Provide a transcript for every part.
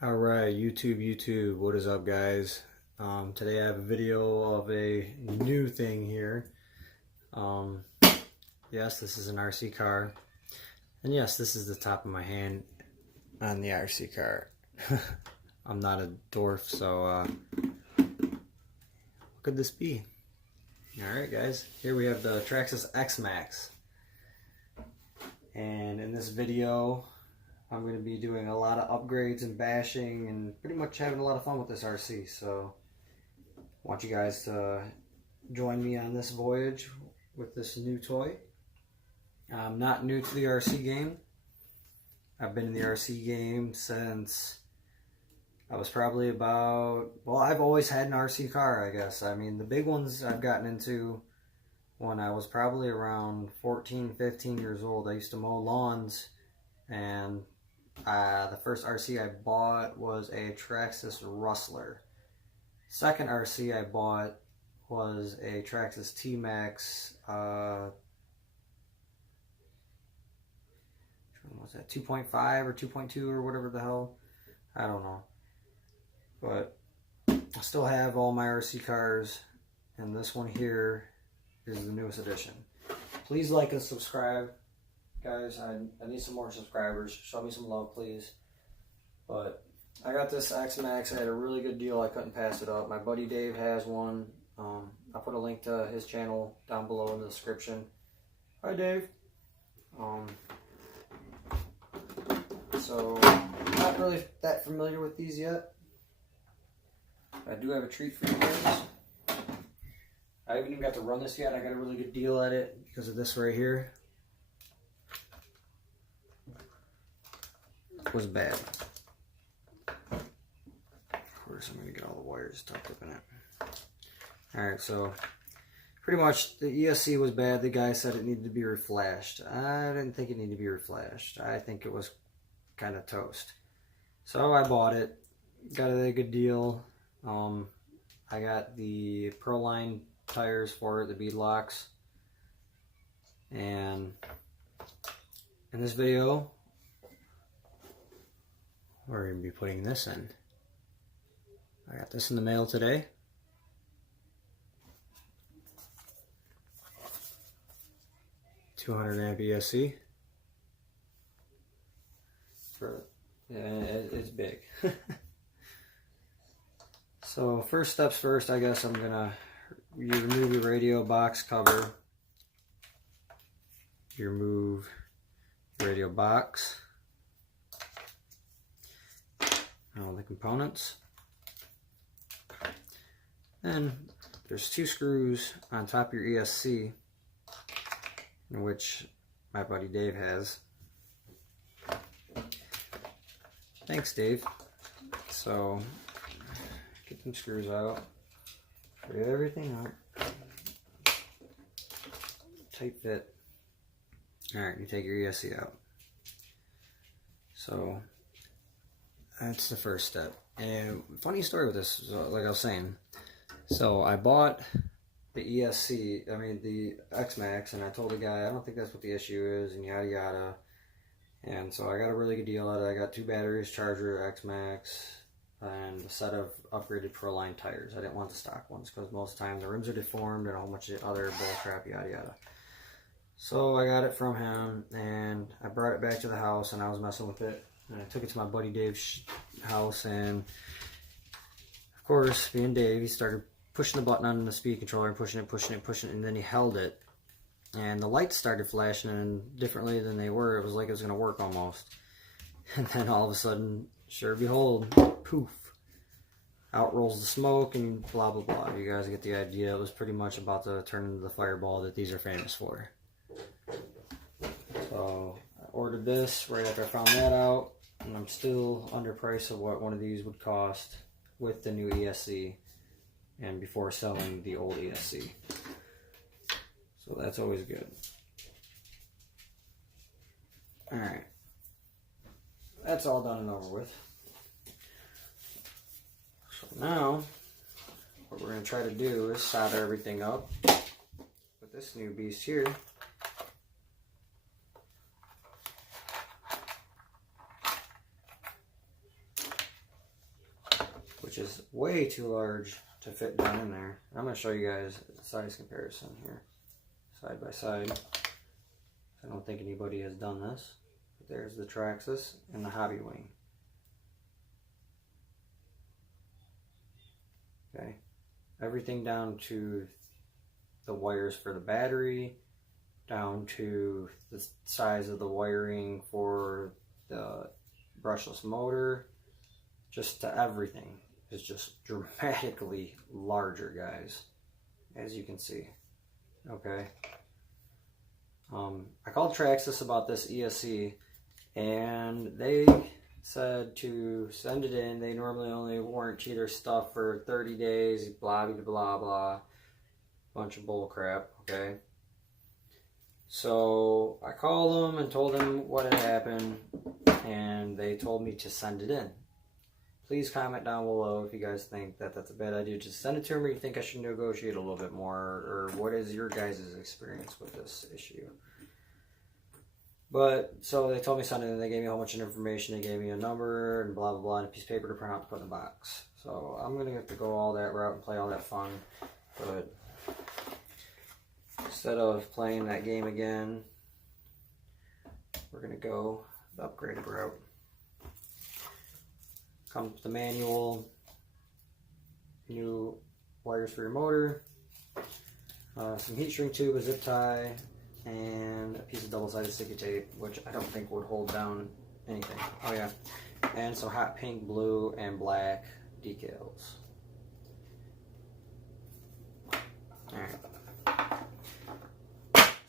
Alright, YouTube, what is up guys? Today I have a video of a new thing here. Yes, this is an RC car. And yes, this is the top of my hand on the RC car. I'm not a dwarf, so what could this be? Alright guys, here we have the Traxxas X-MAXX. And in this video, I'm going to be doing a lot of upgrades and bashing and pretty much having a lot of fun with this RC. So I want you guys to join me on this voyage with this new toy. I'm not new to the RC game. I've been in the RC game since I was probably about, well, I've always had an RC car, I guess. I mean, the big ones I've gotten into when I was probably around 14, 15 years old. I used to mow lawns, and the first RC I bought was a Traxxas Rustler. Second RC I bought was a Traxxas T-Max, what was that, 2.5 or 2.2 or whatever the hell, I don't know. But I still have all my RC cars, and this one here is the newest edition. Please like and subscribe. Guys, I need some more subscribers. Show me some love, please. But I got this X-MAXX. I had a really good deal. I couldn't pass it up. My buddy Dave has one. I'll put a link to his channel down below in the description. Hi, Dave. So, not really that familiar with these yet. I do have a treat for you guys. I haven't even got to run this yet. I got a really good deal at it because of this right here. Was bad. Of course, I'm going to get all the wires tucked up in it. Alright, so pretty much the ESC was bad. The guy said it needed to be reflashed. I didn't think it needed to be reflashed. I think it was kind of toast. So I bought it. Got a good deal. I got the Proline tires for it, the bead locks. And in this video, we're going to be putting this in. I got this in the mail today. $200 ESC. Yeah, it's big. So first steps first, I guess I'm going to remove your radio box cover. You remove the radio box. All the components. Then there's two screws on top of your ESC, which my buddy Dave has. Thanks, Dave. So get them screws out. Get everything out. Tight fit. Alright, you take your ESC out. So that's the first step. And funny story with this, like I was saying. So I bought the ESC, the X-MAXX, and I told the guy, I don't think that's what the issue is, and yada yada. And so I got a really good deal out of it. I got 2 batteries, charger, X-MAXX, and a set of upgraded Proline tires. I didn't want the stock ones because most of the time the rims are deformed and a whole bunch of other bull crap, yada yada. So I got it from him, and I brought it back to the house, and I was messing with it. And I took it to my buddy Dave's house, and of course, being Dave, he started pushing the button on the speed controller and pushing it, and then he held it. And the lights started flashing and differently than they were. It was like it was going to work almost. And then all of a sudden, sure behold, poof, out rolls the smoke and blah, blah, blah. You guys get the idea. It was pretty much about to turn into the fireball that these are famous for. So I ordered this right after I found that out. And I'm still under price of what one of these would cost with the new ESC and before selling the old ESC. So that's always good. Alright. That's all done and over with. So now, what we're going to try to do is solder everything up with this new beast here. which is way too large to fit down in there. I'm going to show you guys the size comparison here, side by side. I don't think anybody has done this. But there's the Traxxas and the Hobbywing. Okay, everything down to the wires for the battery, down to the size of the wiring for the brushless motor, just to everything is just dramatically larger, guys, as you can see. Okay. I called Traxxas about this ESC, and they said to send it in. They normally only warranty their stuff for 30 days, blah, blah, blah, blah. Bunch of bull crap, okay? So I called them and told them what had happened, and they told me to send it in. Please comment down below if you guys think that that's a bad idea. Just send it to me, or you think I should negotiate a little bit more, or what is your guys' experience with this issue. But, so they told me send it in. They gave me a whole bunch of information. They gave me a number and blah, blah, blah, and a piece of paper to print out to put in the box. So I'm going to have to go all that route and play all that fun. But instead of playing that game again, we're going to go the upgraded route. Comes with the manual, new wires for your motor, some heat shrink tube, a zip tie, and a piece of double-sided sticky tape, which I don't think would hold down anything. Oh yeah, and some hot pink, blue, and black decals. Alright.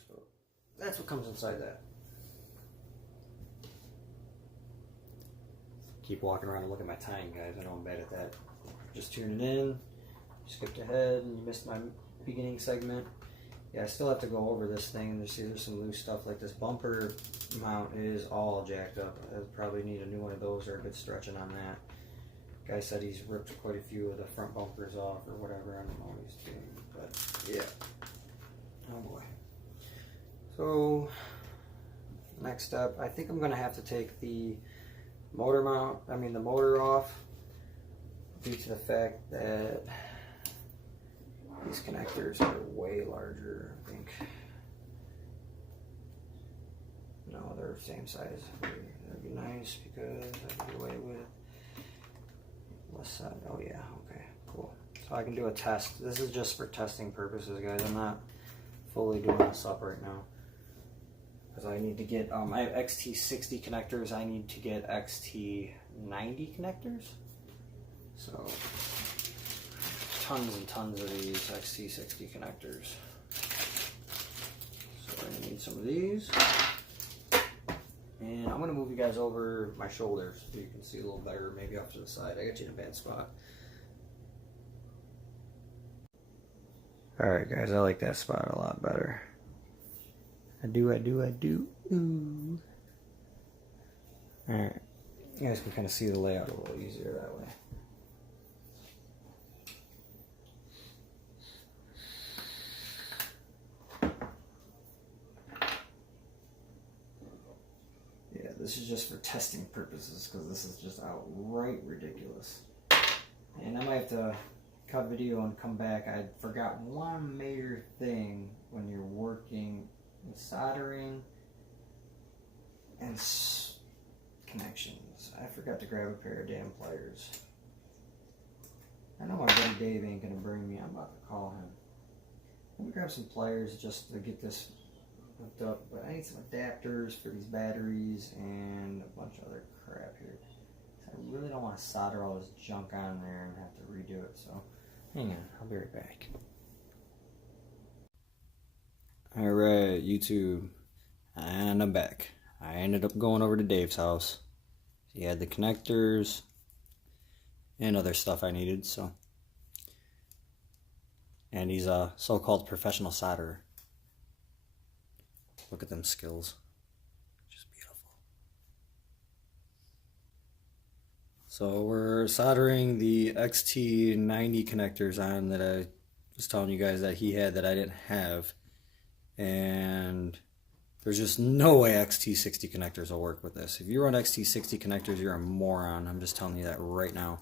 So that's what comes inside that. Keep walking around and look at my time, guys. I know I'm bad at that. Just tuning in, skipped ahead, and you missed my beginning segment. Yeah, I still have to go over this thing. There's some loose stuff like this bumper mount is all jacked up. I probably need a new one of those or a good stretching on that. Guy said he's ripped quite a few of the front bumpers off or whatever. I don't know what he's doing, but yeah. Oh boy. So next step, I think I'm gonna have to take the motor the motor off, due to the fact that these connectors are way larger, I think. No, they're the same size. That'd be nice because I can get away with west side. Oh yeah, okay, cool. So I can do a test. This is just for testing purposes, guys. I'm not fully doing this up right now. I need to get, I have XT60 connectors, I need to get XT90 connectors. So, tons and tons of these XT60 connectors. So we're going to need some of these. And I'm going to move you guys over my shoulders so you can see a little better, maybe off to the side. I got you in a bad spot. Alright guys, I like that spot a lot better. I do. Ooh. Alright. You guys can kind of see the layout a little easier that way. Yeah, this is just for testing purposes because this is just outright ridiculous. And I might have to cut video and come back. I forgot one major thing when you're working with soldering and connections. I forgot to grab a pair of damn pliers. I know my buddy Dave ain't gonna bring me. I'm about to call him. Let me grab some pliers just to get this hooked up. But I need some adapters for these batteries and a bunch of other crap here. I really don't want to solder all this junk on there and have to redo it. So hang on, I'll be right back. Alright, YouTube, and I'm back. I ended up going over to Dave's house. He had the connectors and other stuff I needed, so. And he's a so-called professional solderer. Look at them skills. Just beautiful. So we're soldering the XT90 connectors on that I was telling you guys that he had that I didn't have. And there's just no way XT60 connectors will work with this. If you run XT60 connectors, you're a moron. I'm just telling you that right now.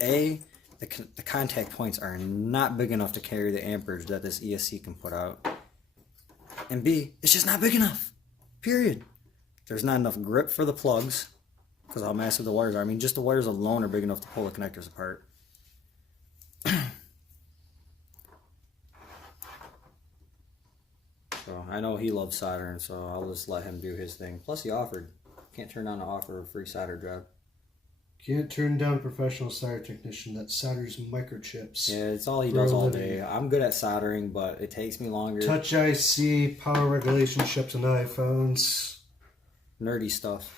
A, the contact points are not big enough to carry the amperage that this ESC can put out. And B, it's just not big enough. Period. There's not enough grip for the plugs because of how massive the wires are. I mean, just the wires alone are big enough to pull the connectors apart. So I know he loves soldering, so I'll just let him do his thing. Plus he offered. Can't turn down an offer of a free solder job. Can't turn down a professional solder technician that solders microchips. Yeah, it's all he does all day. I'm good at soldering, but it takes me longer. Touch IC, power regulation chips on iPhones. Nerdy stuff.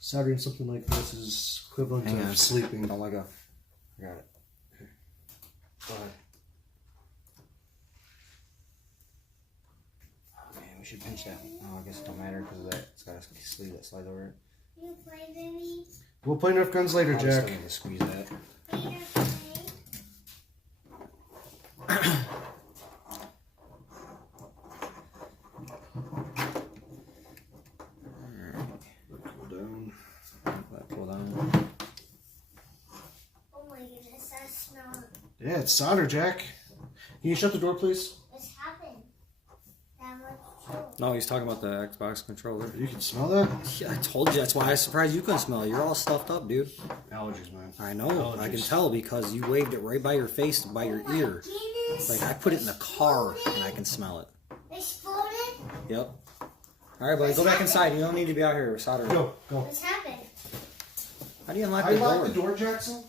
Soldering something like this is equivalent to sleeping. Don't let go. I got it. Okay. Go ahead. Oh man, we should pinch that. Oh, I guess it don't matter because of that. It's got a sleeve that slides over it. You play, baby? We'll play Nerf guns later, Jack. I need to squeeze that. Pull down. Oh my goodness, I smell it. Yeah, it's solder, Jack. Can you shut the door, please? What's happened? That much trouble. No, he's talking about the Xbox controller. You can smell that? Yeah, I told you. That's why I was surprised you couldn't smell it. You're all stuffed up, dude. Allergies, man. I know. Allergies. I can tell because you waved it right by your face, by your ear. Goodness. Like, I put it in the car and I can smell it. Exploded? Yep. All right, buddy, go back inside. You don't need to be out here with soldering. Go. What's happened? How do you unlock I the door? locked the door, Jackson,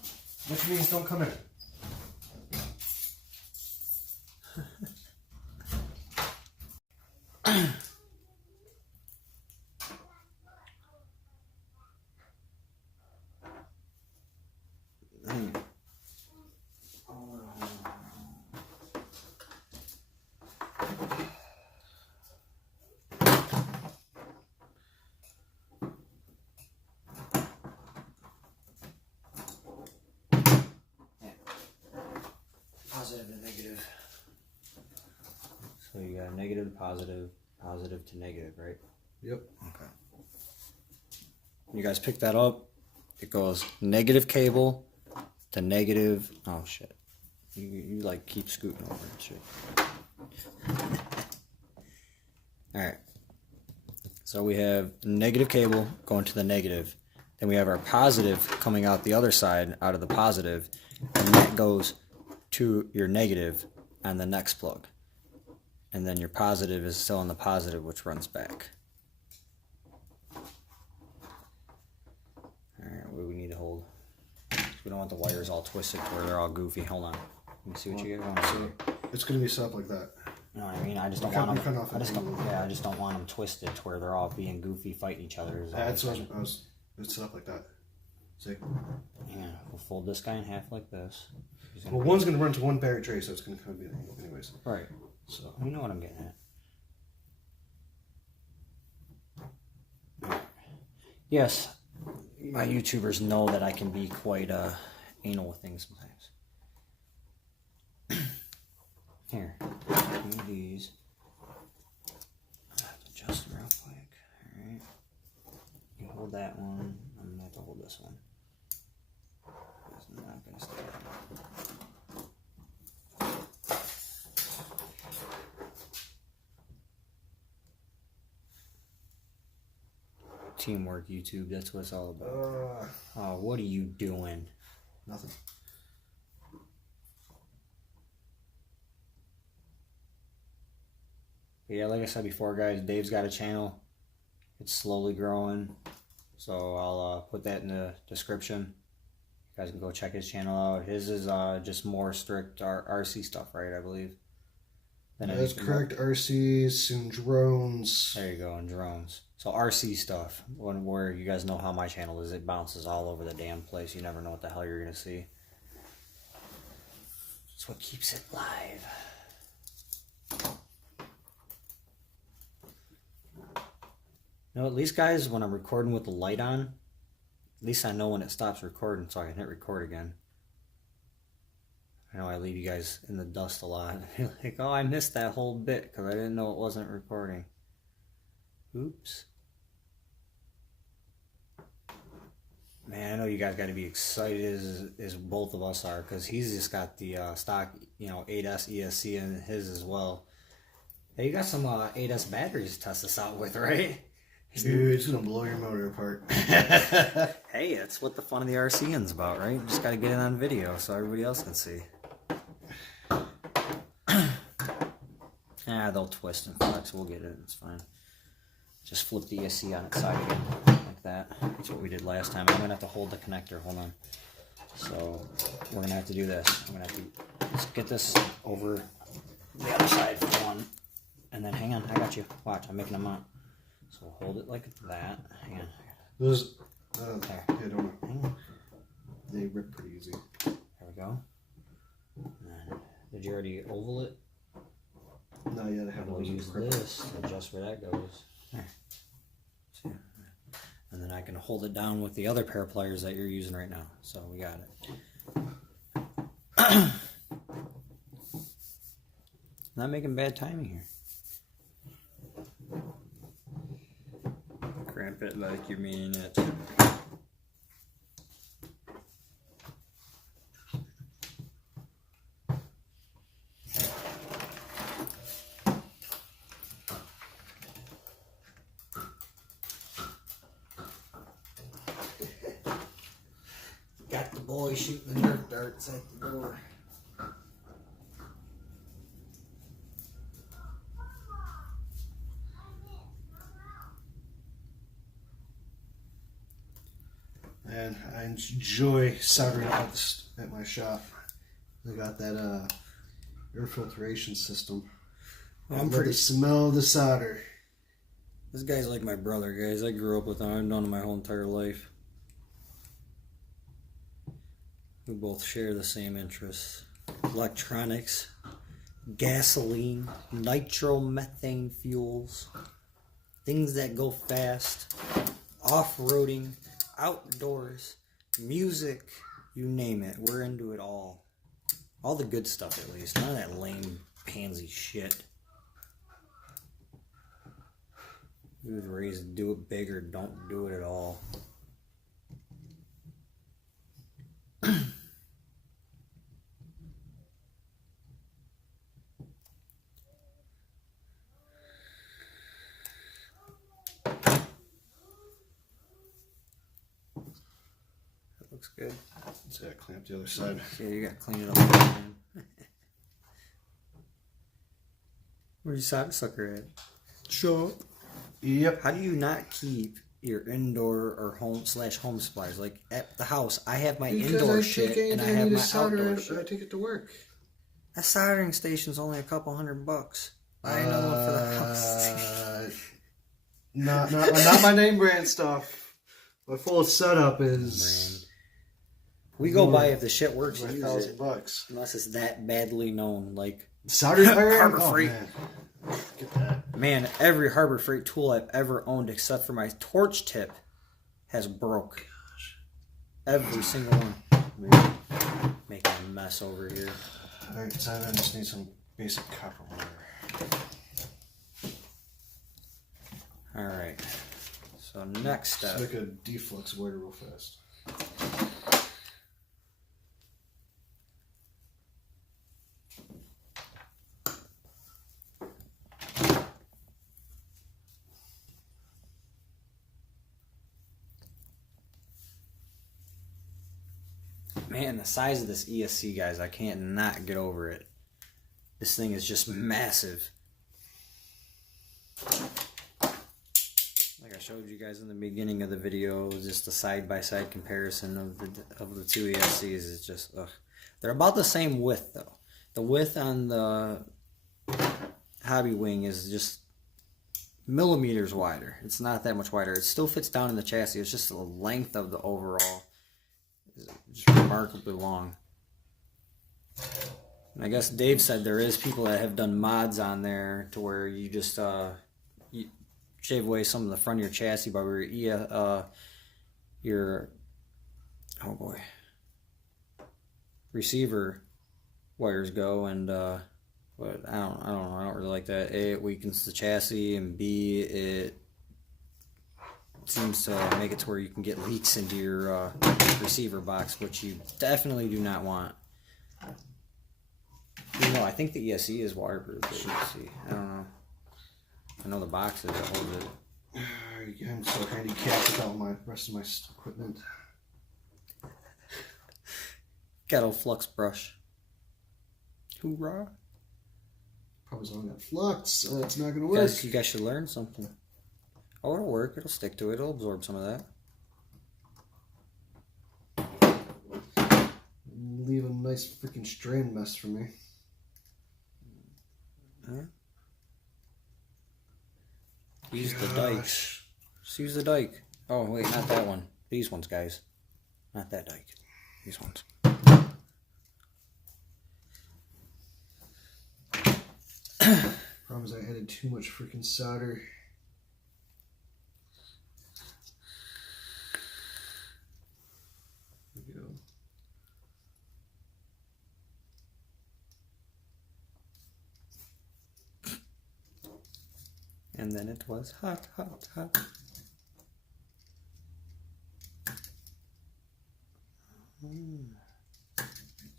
which means don't come in. Positive and negative. So you got negative, positive, positive to negative, right? Yep. Okay. You guys pick that up. It goes negative cable to negative. Oh shit! You like keep scooting over and shit. All right. So we have negative cable going to the negative. Then we have our positive coming out the other side, out of the positive, and that goes to your negative on the next plug. And then your positive is still in the positive, which runs back. Alright, what do we need to hold? We don't want the wires all twisted to where they're all goofy. Hold on. Let me see what you guys want to see. It's going to be set up like that. You know what I mean? I just don't want them. I just don't want them twisted to where they're all being goofy, fighting each other. That's what I was set up like that. See? Yeah, we'll fold this guy in half like this. Well, one's going to run to one battery tray, so it's going to kind of be an angle anyways. Right. So you know what I'm getting at. Yes, my YouTubers know that I can be quite anal with things sometimes. Here, give me these. I have to adjust them real quick. Alright. You hold that one. I'm going to have to hold this one. It's not going to stay right now. Teamwork, YouTube. That's what it's all about. Oh, what are you doing? Nothing. Yeah, like I said before, guys, Dave's got a channel. It's slowly growing. So I'll put that in the description. You guys can go check his channel out. His is just more strict RC stuff, right, I believe? That's correct. RCs and drones. There you go, and drones. So RC stuff, where you guys know how my channel is, it bounces all over the damn place. You never know what the hell you're going to see. It's what keeps it live. You know, at least, guys, when I'm recording with the light on, at least I know when it stops recording so I can hit record again. I know I leave you guys in the dust a lot. Like, oh, I missed that whole bit because I didn't know it wasn't recording. Oops. Man, know you guys got to be excited as both of us are, because he's just got the stock, 8S ESC in his as well. Hey, you got some 8S batteries to test this out with, right? Dude, it's gonna blow your motor apart. Hey, that's what the fun of the RCN's about, right? You just got to get it on video so everybody else can see. They'll twist and flex. We'll get it. It's fine. Just flip the ESC on its side again, like that. That's what we did last time. I'm going to have to hold the connector. Hold on. So, we're going to have to do this. I'm going to have to just get this over the other side for one. And then, hang on. I got you. Watch. I'm making them up. So, hold it like that. Hang on. Those, there. yeah, don't Hang on. they rip pretty easy. There we go. And then, did you already oval it? Not yet. I have We'll use this to adjust where that goes. There. See? And then I can hold it down with the other pair of pliers that you're using right now. So we got it. Not making bad timing here. Cramp it like you mean it. Got the boy shooting the Nerf darts at the door. And I enjoy soldering at my shop. I got that air filtration system. I'm pretty smell the solder. This guy's like my brother, guys. I grew up with him. I've known him my whole entire life. We both share the same interests. Electronics, gasoline, nitromethane fuels, things that go fast, off-roading, outdoors, music, you name it. We're into it all. All the good stuff, at least. None of that lame, pansy shit. We was raised to do it big or don't do it at all. Looks good. Just gotta clamp the other side. Yeah, you gotta clean it up again. Where's your sock sucker at? Sure. Yep. How do you not keep your indoor or home supplies? Like at the house, I have my indoor shit and I have my outdoor shit. I take it to work. That soldering station's only a couple $100. Buy another one for the house. Not my name brand stuff. My full setup is. We go by if the shit works. Like use $1,000. unless it's that badly known, like Soldering iron. Harbor Freight. Man. Get that. Man, every Harbor Freight tool I've ever owned, except for my torch tip, has broke. Every single one. Man. Making a mess over here. Alright, so I just need some basic copper wire. Alright. So next step. Let's make a deflux wire real fast. Man, the size of this ESC, guys, I can't not get over it. This thing is just massive. Like I showed you guys in the beginning of the video, just a side-by-side comparison of the two ESCs is just, ugh. They're about the same width, though. The width on the Hobbywing is just millimeters wider. It's not that much wider. It still fits down in the chassis. It's just the length of the overall is just remarkably long. And I guess Dave said there is people that have done mods on there to where you just you shave away some of the front of your chassis by where your oh boy receiver wires go, and but I don't know, I don't really like that. A, it weakens the chassis, and B, it seems to make it to where you can get leaks into your receiver box, which you definitely do not want. No, I think the ESC is waterproof. But let's see. I don't know. I know the box is that holds it. I'm so handicapped with all my rest of my equipment. Got a flux brush. Hoorah! Probably only got flux, so it's not gonna work. You guys should learn something. Oh, it'll work. It'll stick to it. It'll absorb some of that. Leave a nice freaking strain mess for me. Huh? Use the dikes. Just use the dike. Oh, wait, not that one. These ones, guys. Not that dike. These ones. Problem is I added too much freaking solder. There we go. And then it was hot, hot, hot.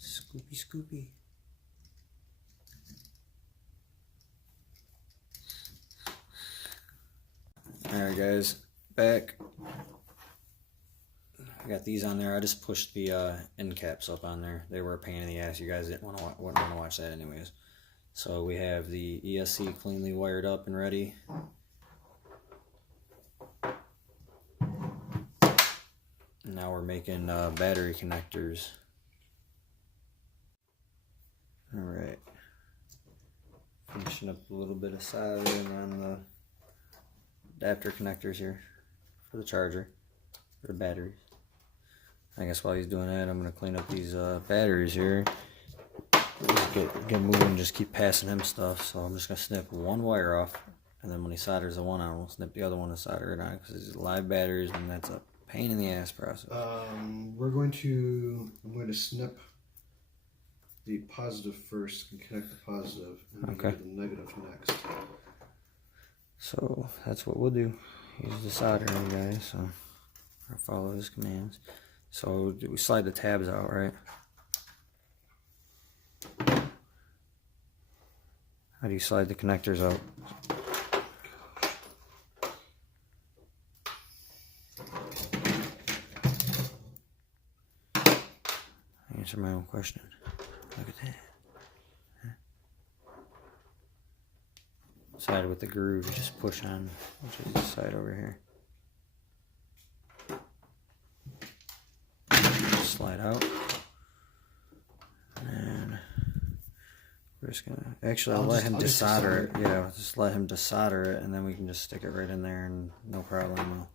Scoopy, scoopy. Alright guys, back. I got these on there. I just pushed the end caps up on there. They were a pain in the ass. You guys wouldn't want to watch that anyways. So we have the ESC cleanly wired up and ready. Now we're making battery connectors. Alright. Finishing up a little bit of soldering on the adapter connectors here for the charger, for the batteries. I guess while he's doing that, I'm going to clean up these batteries here. Just get moving and just keep passing him stuff. So I'm just going to snip one wire off, and then when he solders the one on, we'll snip the other one and solder it on, because it's live batteries and that's a pain in the ass process. I'm going to snip the positive first and connect the positive, and then do the negative next. So that's what we'll do. He's the soldering guy, so I'll follow his commands. So we slide the tabs out, right? How do you slide the connectors out? Answer my own question. Look at that. Side with the groove, just push on, which is the side over here. Slide out. And we're just gonna, actually I'll let him desolder it. Yeah, just let him desolder it, and then we can just stick it right in there and no problem.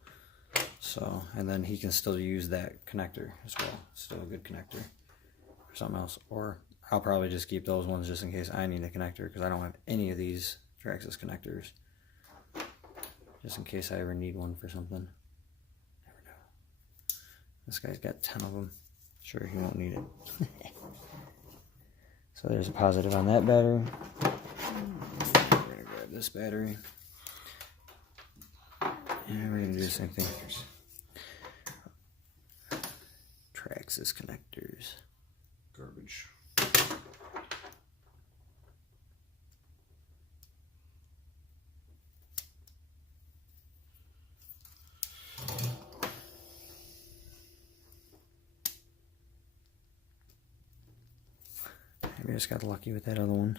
So, and then he can still use that connector as well. Still a good connector or something else. Or I'll probably just keep those ones just in case I need a connector, because I don't have any of these Traxxas connectors, just in case I ever need one for something. Never know. This guy's got 10 of them. Sure, he won't need it. So there's a positive on that battery. We're gonna grab this battery, and we're gonna do the same thing. Traxxas connectors. Garbage. Maybe I just got lucky with that other one.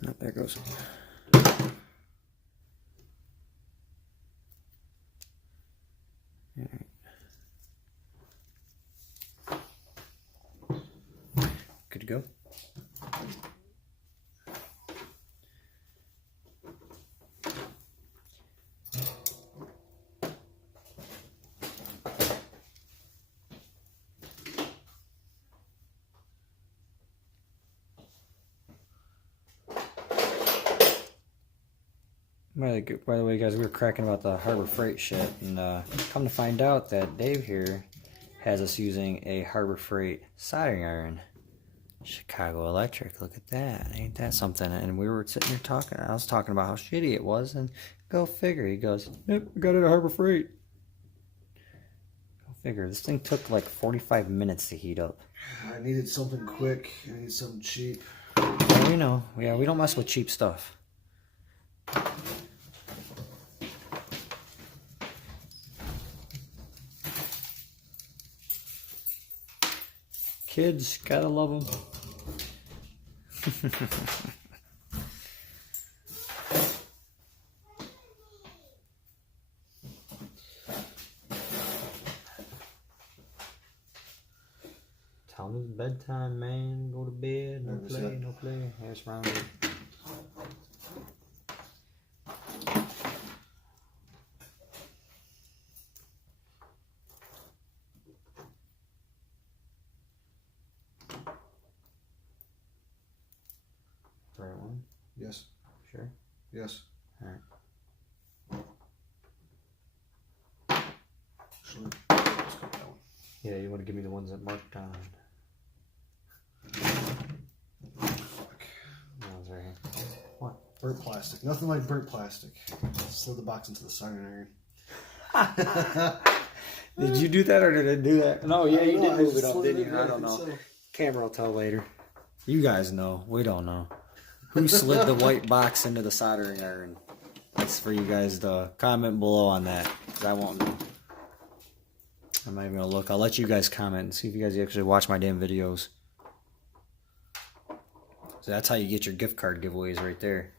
Nope, there it goes. Alright. Good to go. By the way, guys, we were cracking about the Harbor Freight shit, and come to find out that Dave here has us using a Harbor Freight soldering iron. Chicago Electric, look at that. Ain't that something? And we were sitting here talking, I was talking about how shitty it was, and Go figure. He goes, yep, I got it at Harbor Freight. Go figure. This thing took like 45 minutes to heat up. I needed something quick. I needed something cheap. Yeah, we know. Yeah, we don't mess with cheap stuff. Kids, gotta love them. Tell me it's bedtime, man. Go to bed. No play, no play. Here's round. Right one? Yes. Sure? Yes. Alright. Actually, let's go with that one. Yeah, you want to give me the ones that marked on. Fuck. No, it's right here. What? Burnt plastic. Nothing like burnt plastic. Slid the box into the siren iron. Did you do that or did I do that? No, yeah, you did move it up, slid didn't in, you? yeah, I don't know. think so. Camera will tell later. You guys know. We don't know. Who slid the white box into the soldering iron? That's for you guys to comment below on that. Because I won't know. I'm not even going to look. I'll let you guys comment and see if you guys actually watch my damn videos. So that's how you get your gift card giveaways right there.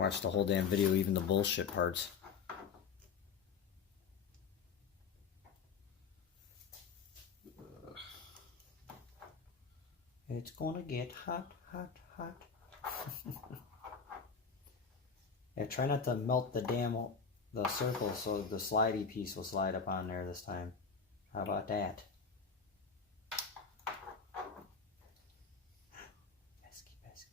Watch the whole damn video, even the bullshit parts. It's gonna get hot, hot, hot. Yeah, try not to melt the circle so the slidey piece will slide up on there this time. How about that? Pesky, pesky.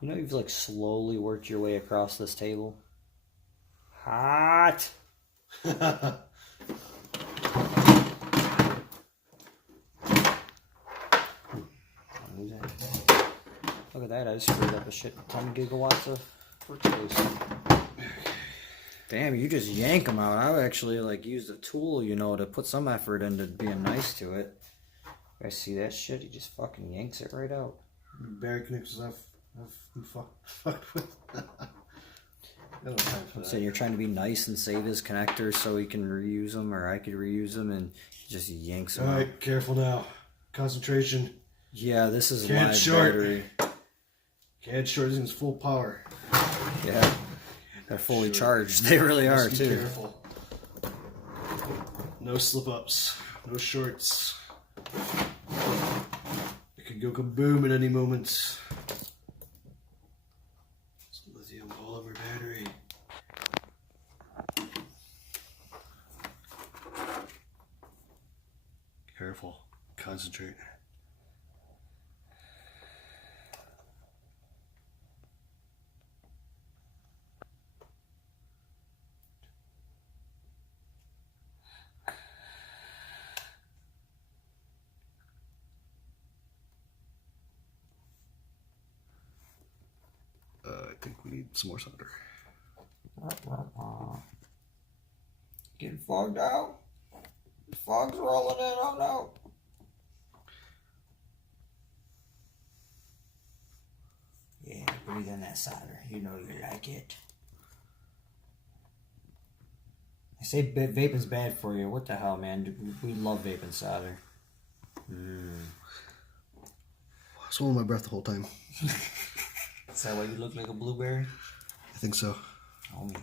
You know you've like slowly worked your way across this table? Hot! Look at that, I just screwed up a shit ton gigawatts of workspace. Damn, you just yank them out. I would actually like use the tool, you know, to put some effort into being nice to it. You guys see that shit? He just fucking yanks it right out. Barry connectors I've fucked with. I don't have time for that. So you're trying to be nice and save his connectors so he can reuse them, or I could reuse them, and he just yanks them out. Alright, careful now. Concentration. Yeah, this is Can't live short. battery. Can't short, this thing's full power. Yeah, they're fully charged. They really are, Be too. careful. No slip-ups. No shorts. It could go kaboom at any moment. Some lithium all over battery. Careful. Concentrate. I think we need some more solder. Getting fogged out. The fog's rolling in. Oh no. Yeah, breathe in that solder. You know you like it. I say vaping's bad for you. What the hell, man? We love vaping solder. I was holding my breath the whole time. Is that why you look like a blueberry? I think so. Oh man.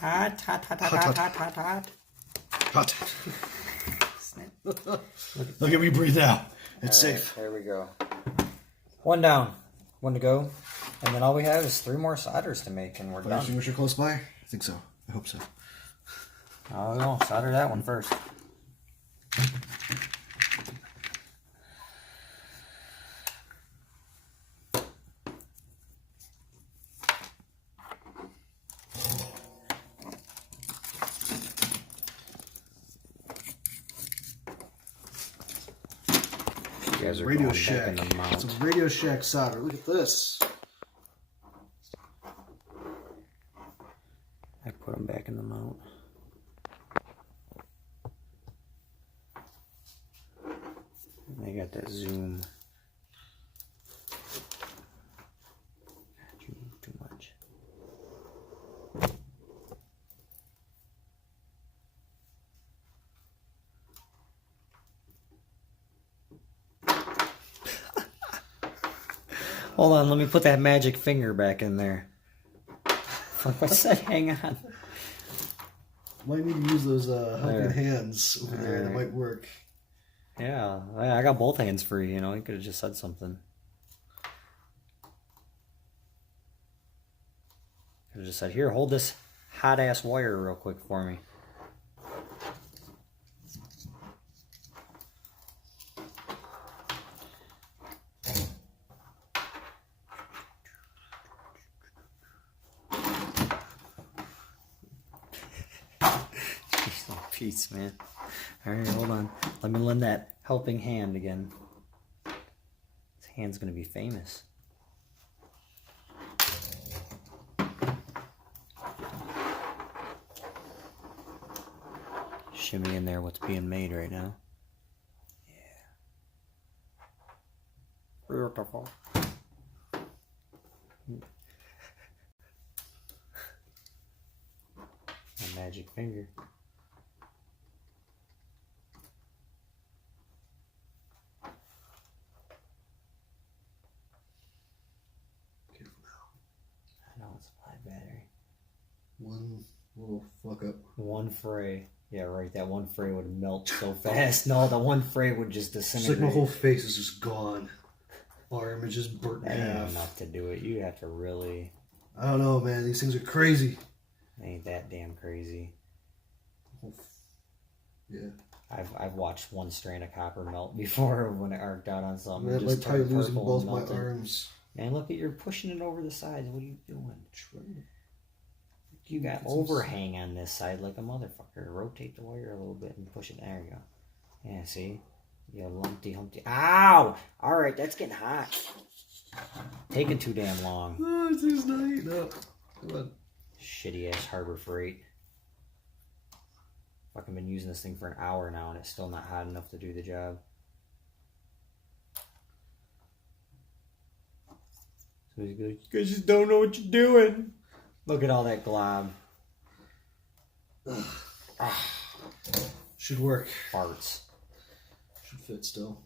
Hot, hot, hot, hot, hot, hot, hot, hot. Hot. Look at me breathe out. It's safe. There we go. One down, one to go, and then all we have is 3 more solders to make, and we're Fire done. extinguisher close by? I think so. I hope so. Oh no, solder that one first. You guys are Radio going Shack. back in the mount. It's a Radio Shack solder. Look at this. I put them back in the mount. And they got that zoom. God, you move too much. Hold on, let me put that magic finger back in there. Fuck, what's that? Hang on. Might need to use those helping hands over there. That might work. Yeah, I got both hands free, you know. You could have just said something. Could have just said, here, hold this hot-ass wire real quick for me. Peace, man. Alright, hold on. Let me lend that helping hand again. This hand's gonna be famous. Shimmy in there what's being made right now. Yeah. Beautiful. My magic finger. Battery. One little fuck up. One fray. Yeah, right. That one fray would melt so fast. No, the one fray would just It's disintegrate. like my whole face is just gone. Arm is just burnt in That ain't half. enough to do it. You have to really. I don't know, man. These things are crazy. Ain't that damn crazy. Yeah. I've watched one strand of copper melt before when it arced out on something. Man, Just like probably turned losing purple both and my melted. arms. Man, look at you're pushing it over the sides. What are you doing? You got overhang on this side like a motherfucker. Rotate the wire a little bit and push it. There you go. Yeah, see? You lumpty humpty. Ow! Alright, that's getting hot. Taking too damn long. Oh, it's just not heating up. Come on. Shitty ass Harbor Freight. Fucking been using this thing for an hour now and it's still not hot enough to do the job. So he's good. You guys just don't know what you're doing. Look at all that glob. Should work. Farts. Should fit still.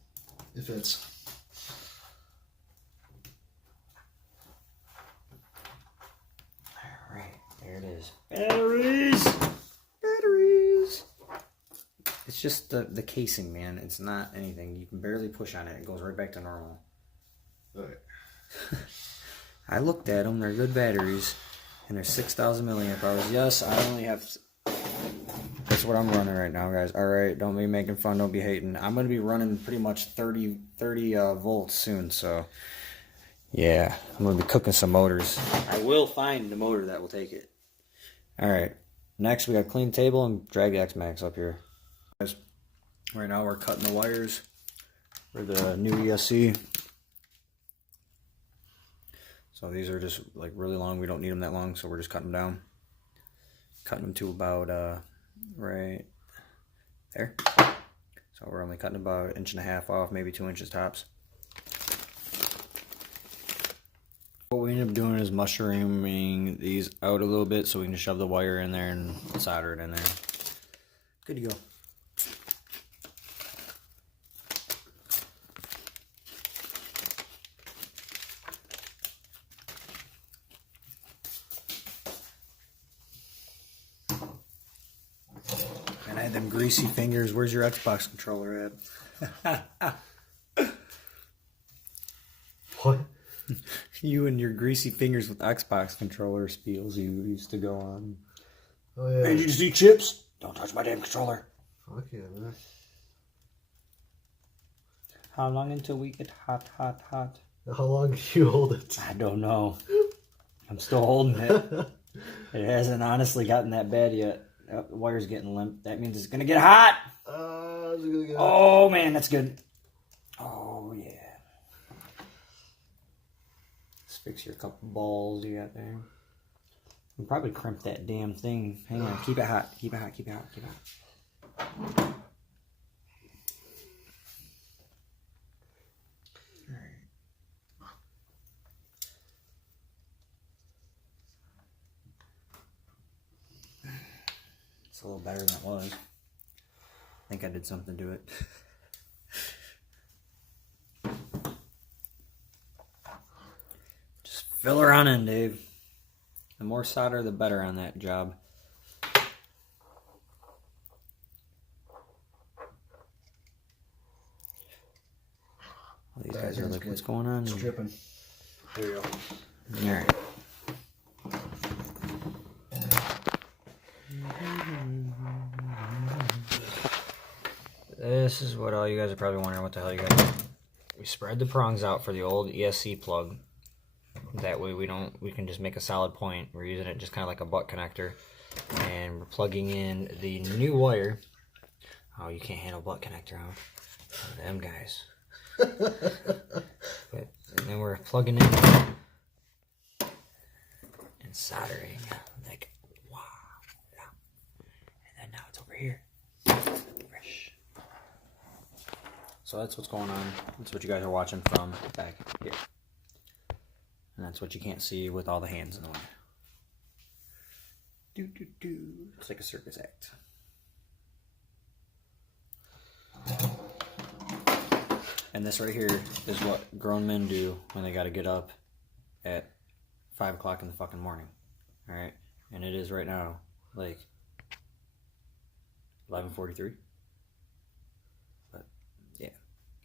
It fits. Alright, there it is. Batteries! Batteries! It's just the casing, man. It's not anything. You can barely push on it. It goes right back to normal. Alright. I looked at them. They're good batteries. And they're 6,000 milliamp hours. Yes, I only have... That's what I'm running right now, guys. Alright, don't be making fun. Don't be hating. I'm going to be running pretty much 30 volts soon, so... Yeah, I'm going to be cooking some motors. I will find the motor that will take it. Alright, next we got clean table and drag X-MAXX up here. Guys, right now we're cutting the wires for the new ESC. So these are just like really long. We don't need them that long, so we're just cutting them down. Cutting them to about right there. So we're only cutting about 1.5 inches off, maybe 2 inches tops. What we end up doing is mushrooming these out a little bit so we can shove the wire in there and solder it in there. Good to go. And I had them greasy fingers. Where's your Xbox controller at? What? You and your greasy fingers with Xbox controller spiels you used to go on. Oh, yeah. Hey, did you see chips? Don't touch my damn controller. Fuck yeah, man. How long until we get hot, hot, hot? How long do you hold it? I don't know. I'm still holding it. It hasn't honestly gotten that bad yet. Oh, the wire's getting limp. That means it's gonna get hot. Is it gonna get Oh man, that's good. Oh yeah. Let's fix your couple balls you got there. We'll probably crimp that damn thing. Hang on, keep it hot. Keep it hot. Keep it hot. Keep it hot. It's a little better than it was. I think I did something to it. Just fill her on in, Dave. The more solder, the better on that job. Well, these guys are like, what's going on? It's dripping. There you go. Alright. This is what all you guys are probably wondering what the hell you guys do. We spread the prongs out for the old ESC plug. That way we can just make a solid point. We're using it just kind of like a butt connector. And we're plugging in the new wire. Oh, you can't handle butt connector, huh? Oh, them guys. But, and then we're plugging in and soldering. Like, wow. And then now it's over here. Fresh. So that's what's going on. That's what you guys are watching from back here. And that's what you can't see with all the hands in the way. Do, do, do. It's like a circus act. And this right here is what grown men do when they got to get up at 5 o'clock in the fucking morning. Alright? And it is right now, like, 11:43. But, yeah.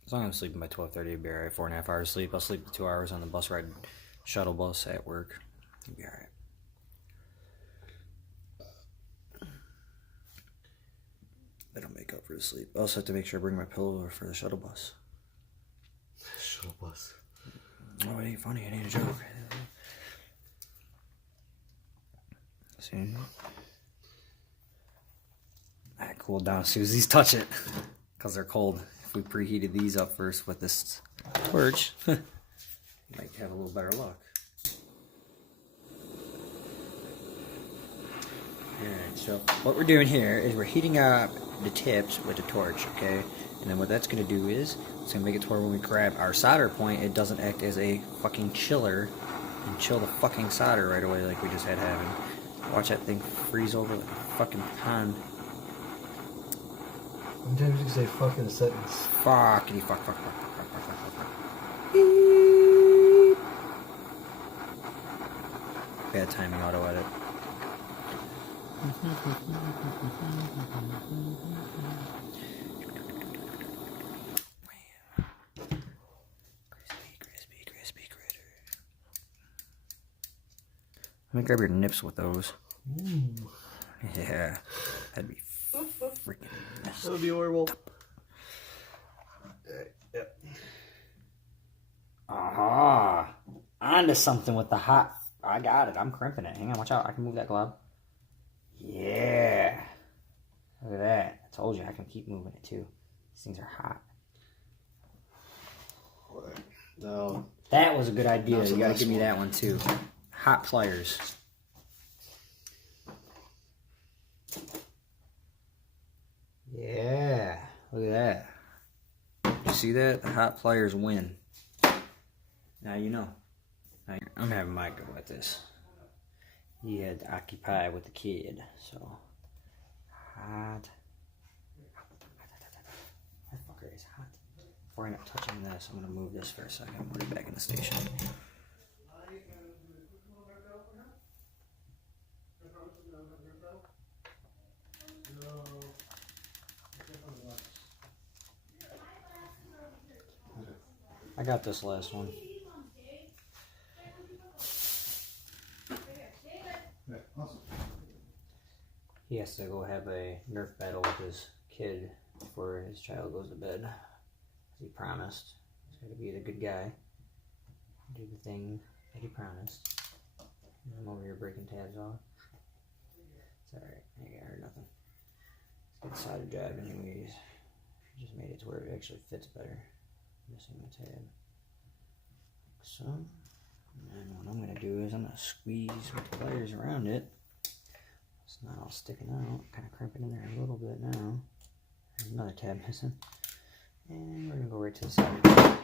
As long as I'm sleeping by 12:30, it'll be alright. 4.5 hours sleep. I'll sleep 2 hours on the bus ride, shuttle bus at work. It'll be alright. That'll make up for the sleep. I also have to make sure I bring my pillow over for the shuttle bus. Shuttle bus. Oh, it ain't funny. It ain't a joke. See? I cool down as soon as these touch it. Because they're cold. If we preheated these up first with this torch, might have a little better luck. Alright, so what we're doing here is we're heating up the tips with the torch, okay? And then what that's going to do is, it's going to make it to where when we grab our solder point, it doesn't act as a fucking chiller and chill the fucking solder right away like we just had happen. Watch that thing freeze over like a fucking pond. Sometimes you can say fuck in a sentence. Fuckity fuck, fuck, fuck, fuck, fuck, fuck, fuck, fuck. Beep. Bad timing, auto edit. Crispy critter. Let me grab your nips with those. Ooh. Yeah, that'd be freaking nice. That would be horrible. Yep. Aha! Onto something with the hot. I got it. I'm crimping it. Hang on, watch out. I can move that glove. Yeah. Look at that. I told you I can keep moving it too. These things are hot. No. That was a good idea. That's You a gotta nice give me one. that one too. Hot pliers. Yeah. Look at that. You see that? The hot pliers win. Now you know. I'm having my go at this. He had to occupy with the kid, so hot. That fucker is hot. Before I end up touching this, I'm gonna move this for a second. Put it back in the station. I got this last one. He has to go have a Nerf battle with his kid before his child goes to bed. he promised. He's got to be the good guy. Do the thing that he promised. I'm over here breaking tabs off. It's alright. I ain't gonna hurt nothing. Let's get solder job anyways. Just made it to where it actually fits better. Missing my tab. So, and what I'm gonna do is I'm gonna squeeze with the pliers around it. It's not all sticking out. Kind of crimping in there a little bit now. There's another tab missing. And we're gonna go right to the side.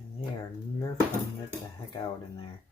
And they are nerfing it the heck out in there.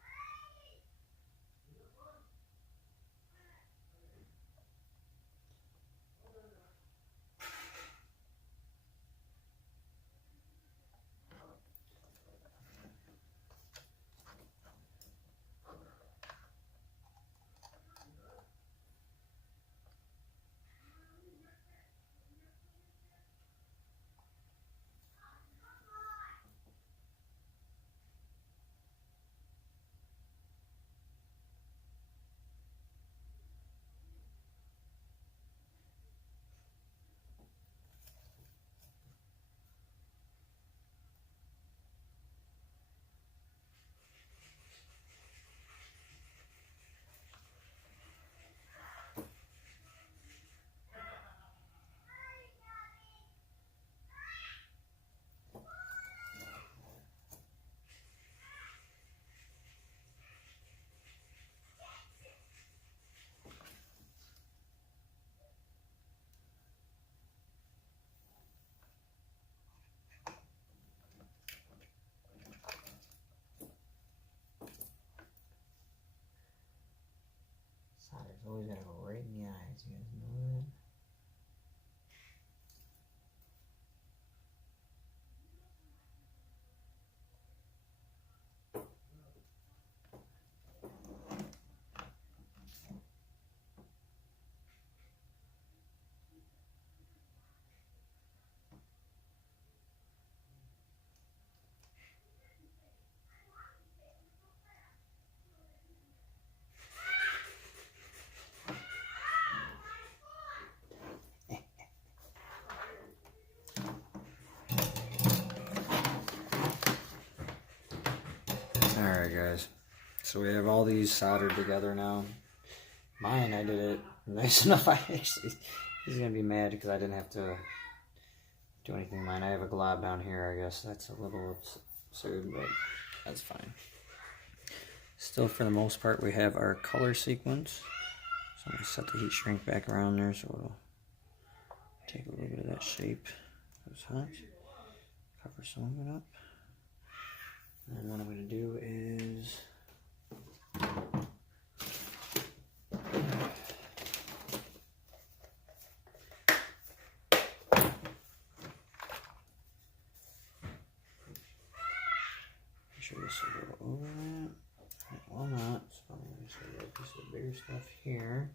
Solder's always gotta go right in the eyes, you guys know that? Alright guys, so we have all these soldered together now. Mine, I did it nice enough. He's gonna be mad because I didn't have to do anything. Mine, I have a glob down here, I guess. That's a little absurd, but that's fine. Still, for the most part, we have our color sequence. So I'm gonna set the heat shrink back around there so it'll take a little bit of that shape. It's hot. Cover some of it up. And what I'm going to do is make sure this will go over that. It will not, so I'm going to just get a piece of the bigger stuff here.